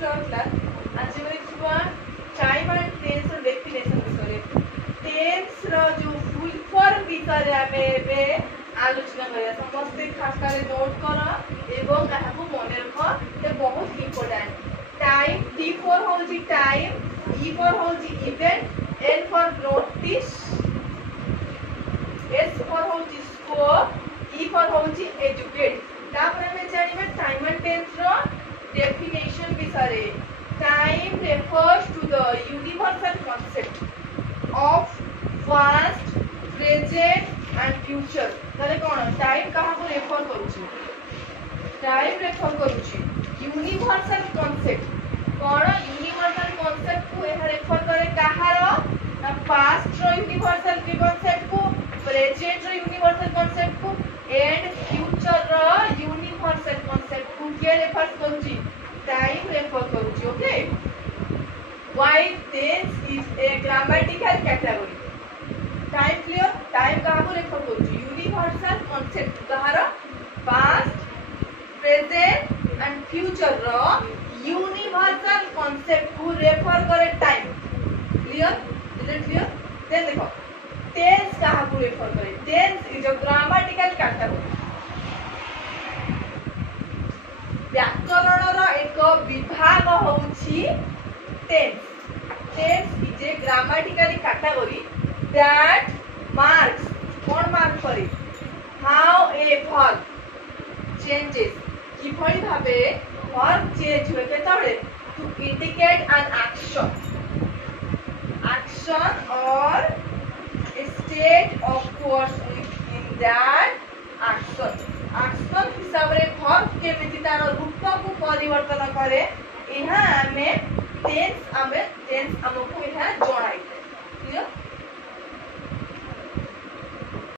to our class. आज हम देखिबा टाइम एंड टेंस रो डेफिनेशन विषय टेंस रो जो फुल फॉर्म विषय रे हमें बे आलोचना करिया समस्त खास करे नोट करो एवं काहाको मने रख ते बहुत इंपोर्टेंट टाइम टी फॉर होजी टाइम ई फॉर होजी event N for notice S for होजी स्कोर ई फॉर होजी एजुकेट तापर हमें जानिबा टाइम एंड टेंस रो डेफिनेशन विषय time refers to the universal concept of past present and future ताले कोन टाइम कहा को रेफर करूची टाइम रेफर करूची यूनिवर्सल कांसेप्ट कोन यूनिवर्सल कांसेप्ट को एहा रेफर करे कहारो ना पास्ट रो यूनिवर्सल कांसेप्ट को प्रेजेंट रो यूनिवर्सल कांसेप्ट को एंड फ्यूचर रो यूनिवर्सल कांसेप्ट को के रेफर करूची टाइम रेफर करूची okay why tense is a grammatical category time clear time कहा को रेफर करूची यूनिवर्सल कांसेप्ट कहारो पास्ट प्रेजेंट एंड फ्यूचर रो यूनिवर्सल कांसेप्ट को रेफर करे time clear is it clear then देखो टेंस कहा को रेफर करे tense is a grammatical category व्याकरण रो एक विभाग होउची tense tense is a grammatical category that marks कौन मार्क करे हाउ ए वर्ब चेंजेस कि भली भाबे वर्ब चेंज होय केतळे to indicate an action or a state of course in that action action हिसाब रे वर्ब केमिति तार रूप को परिवर्तन करे एहा हमें टेंस